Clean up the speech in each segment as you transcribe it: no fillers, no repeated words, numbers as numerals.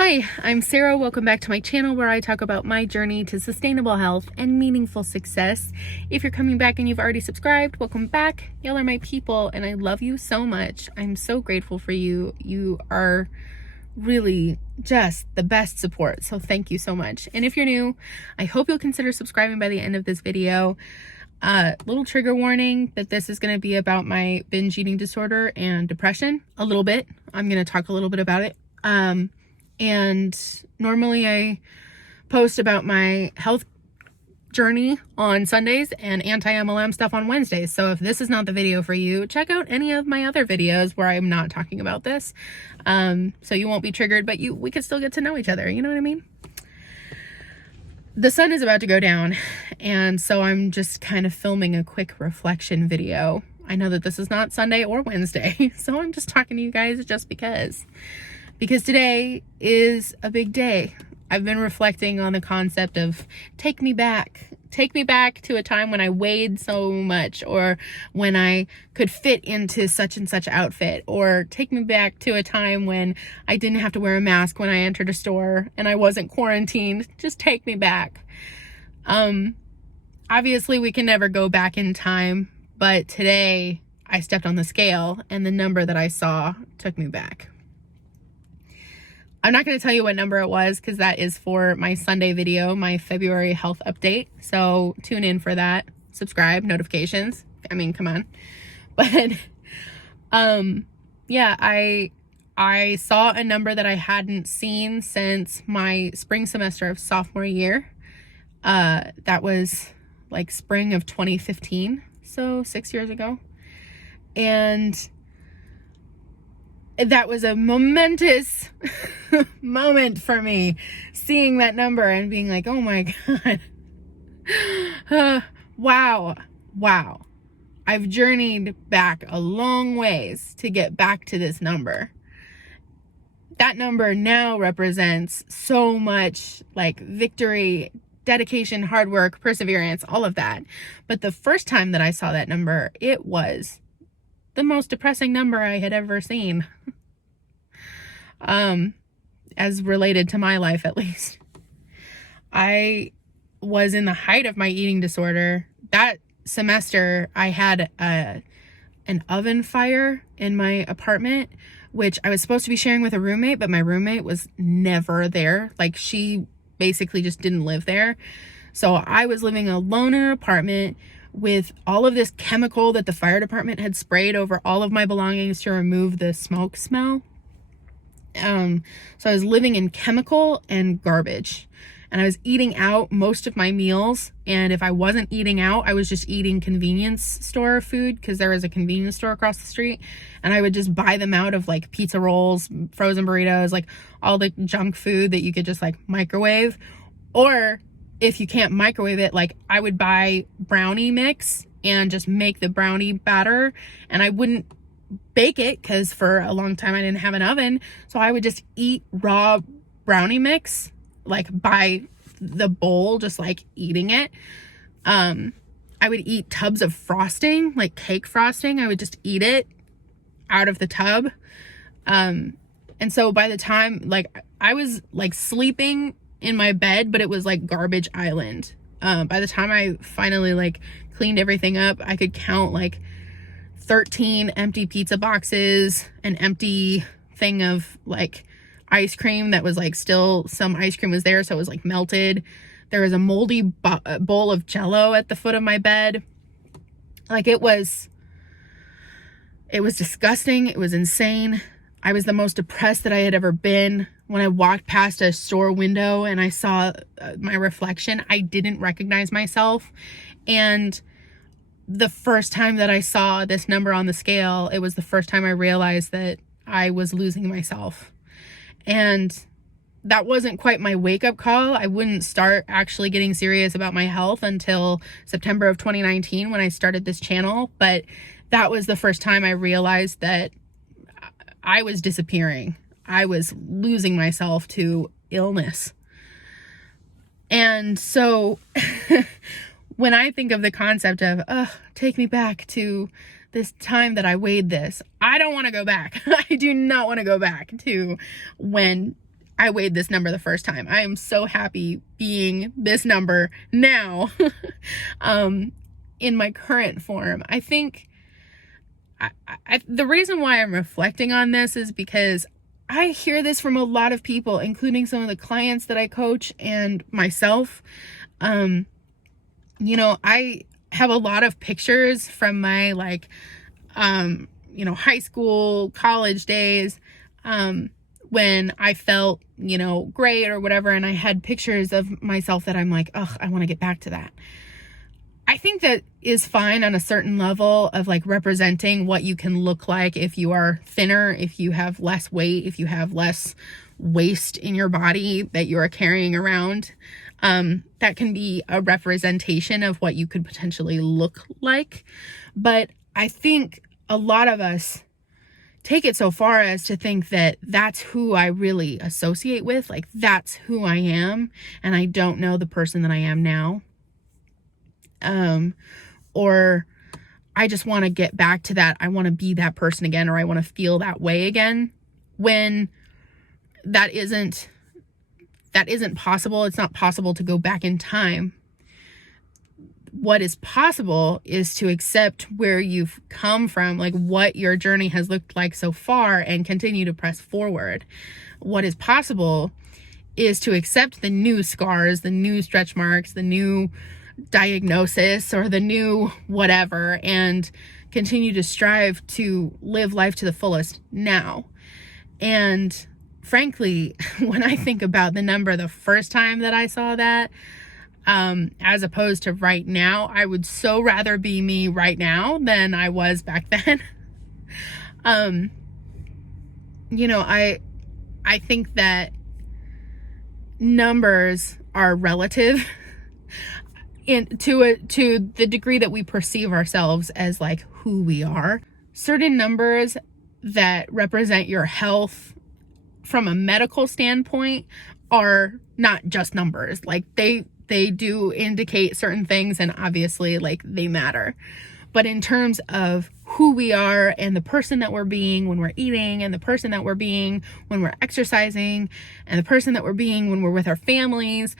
Hi, I'm Sarah. Welcome back to my channel where I talk about my journey to sustainable health and meaningful success. If you're coming back and you've already subscribed, welcome back. Y'all are my people and I love you so much. I'm so grateful for you. You are really just the best support. So thank you so much. And if you're new, I hope you'll consider subscribing by the end of this video. Little trigger warning that this is going to be about my binge eating disorder and depression a little bit. I'm going to talk a little bit about it. And normally I post about my health journey on Sundays and anti-MLM stuff on Wednesdays. So if this is not the video for you, check out any of my other videos where I'm not talking about this. So you won't be triggered, but we could still get to know each other. You know what I mean? The sun is about to go down, and so I'm just kind of filming a quick reflection video. I know that this is not Sunday or Wednesday, so I'm just talking to you guys just because today is a big day. I've been reflecting on the concept of take me back to a time when I weighed so much, or when I could fit into such and such outfit, or take me back to a time when I didn't have to wear a mask when I entered a store and I wasn't quarantined. Just take me back. Obviously we can never go back in time, but today I stepped on the scale and the number that I saw took me back. I'm not going to tell you what number it was because that is for my Sunday video, my February health update. So tune in for that. Subscribe, notifications. I mean, come on. But yeah, I saw a number that I hadn't seen since my spring semester of sophomore year. That was like spring of 2015, so 6 years ago. And that was a momentous moment for me, seeing that number and being like, oh my God. Wow. I've journeyed back a long ways to get back to this number. That number now represents so much like victory, dedication, hard work, perseverance, all of that. But the first time that I saw that number, it was the most depressing number I had ever seen. As related to my life, at least. I was in the height of my eating disorder. That semester, I had an oven fire in my apartment, which I was supposed to be sharing with a roommate, but my roommate was never there. Like, she basically just didn't live there. So I was living alone in an apartment with all of this chemical that the fire department had sprayed over all of my belongings to remove the smoke smell. So I was living in chemical and garbage, and I was eating out most of my meals. And if I wasn't eating out, I was just eating convenience store food, because there was a convenience store across the street, and I would just buy them out of like pizza rolls, frozen burritos, like all the junk food that you could just like microwave. Or if you can't microwave it, like I would buy brownie mix and just make the brownie batter, and I wouldn't bake it because for a long time I didn't have an oven. So I would just eat raw brownie mix, like by the bowl, just like eating it. I would eat tubs of frosting, like cake frosting. I would just eat it out of the tub. And so by the time, like, I was like sleeping in my bed, but it was like garbage island. By the time I finally like cleaned everything up, I could count like 13 empty pizza boxes, an empty thing of like ice cream that was like still some ice cream was there, so it was like melted. There was a moldy bowl of Jell-O at the foot of my bed. Like, it was disgusting. It was insane. I was the most depressed that I had ever been. When I walked past a store window and I saw my reflection, I didn't recognize myself. And the first time that I saw this number on the scale, it was the first time I realized that I was losing myself. And that wasn't quite my wake-up call. I wouldn't start actually getting serious about my health until September of 2019 when I started this channel. But that was the first time I realized that I was disappearing. I was losing myself to illness. And so when I think of the concept of, take me back to this time that I weighed this, I don't want to go back. I do not want to go back to when I weighed this number the first time. I am so happy being this number now in my current form. I think the reason why I'm reflecting on this is because I hear this from a lot of people, including some of the clients that I coach and myself. I have a lot of pictures from my high school, college days, when I felt, great or whatever. And I had pictures of myself that I'm like, oh, I want to get back to that. I think that is fine on a certain level of representing what you can look like if you are thinner, if you have less weight, if you have less waste in your body that you are carrying around. That can be a representation of what you could potentially look like. But I think a lot of us take it so far as to think that that's who I really associate with. That's who I am. And I don't know the person that I am now. Or I just want to get back to that. I want to be that person again, or I want to feel that way again, when that isn't possible. It's not possible to go back in time. What is possible is to accept where you've come from, what your journey has looked like so far, and continue to press forward. What is possible is to accept the new scars, the new stretch marks, the new diagnosis, or the new whatever, and continue to strive to live life to the fullest now. And frankly, when I think about the number the first time that I saw that, as opposed to right now, I would so rather be me right now than I was back then. I think that numbers are relative to the degree that we perceive ourselves as who we are. Certain numbers that represent your health from a medical standpoint are not just numbers. They do indicate certain things, and obviously they matter. But in terms of who we are and the person that we're being when we're eating, and the person that we're being when we're exercising, and the person that we're being when we're with our families,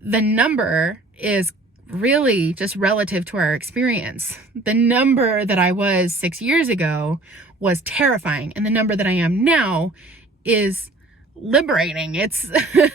the number is really just relative to our experience. The number that I was 6 years ago was terrifying, and the number that I am now is liberating. It's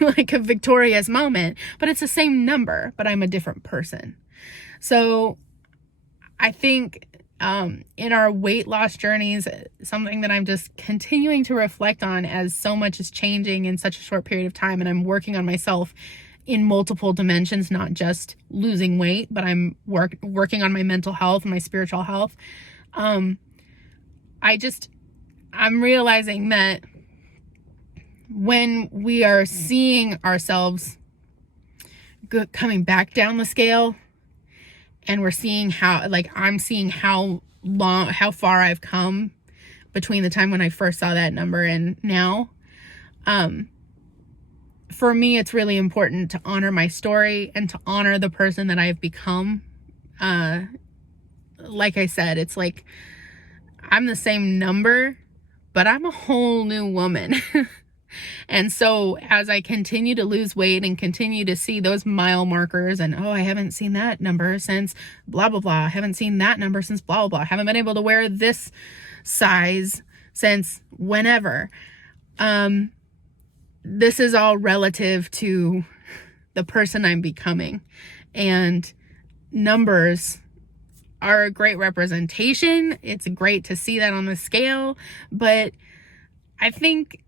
like a victorious moment, but it's the same number, but I'm a different person. So I think in our weight loss journeys, something that I'm just continuing to reflect on, as so much is changing in such a short period of time, and I'm working on myself in multiple dimensions, not just losing weight, but I'm working on my mental health and my spiritual health. I'm realizing that when we are seeing ourselves coming back down the scale, and we're seeing I'm seeing how far I've come between the time when I first saw that number and now, for me, it's really important to honor my story and to honor the person that I've become. Like I said, it's I'm the same number, but I'm a whole new woman. And so as I continue to lose weight and continue to see those mile markers, and I haven't seen that number since blah, blah, blah. I haven't seen that number since blah, blah, blah. I haven't been able to wear this size since whenever. This is all relative to the person I'm becoming. And numbers are a great representation. It's great to see that on the scale. But I think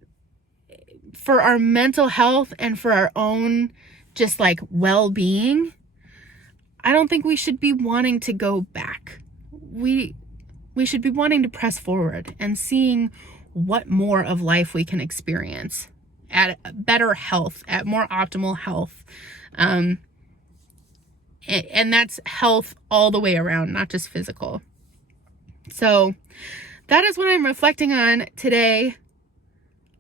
for our mental health and for our own just well-being, I don't think we should be wanting to go back. We should be wanting to press forward and seeing what more of life we can experience at better health, at more optimal health. And that's health all the way around, not just physical. So that is what I'm reflecting on today.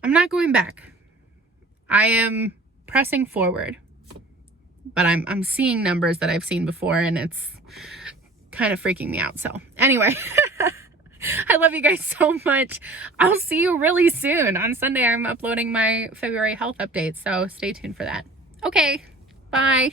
I'm not going back. I am pressing forward, but I'm seeing numbers that I've seen before, and it's kind of freaking me out. So anyway, I love you guys so much. I'll see you really soon. On Sunday, I'm uploading my February health update, so stay tuned for that. Okay, bye.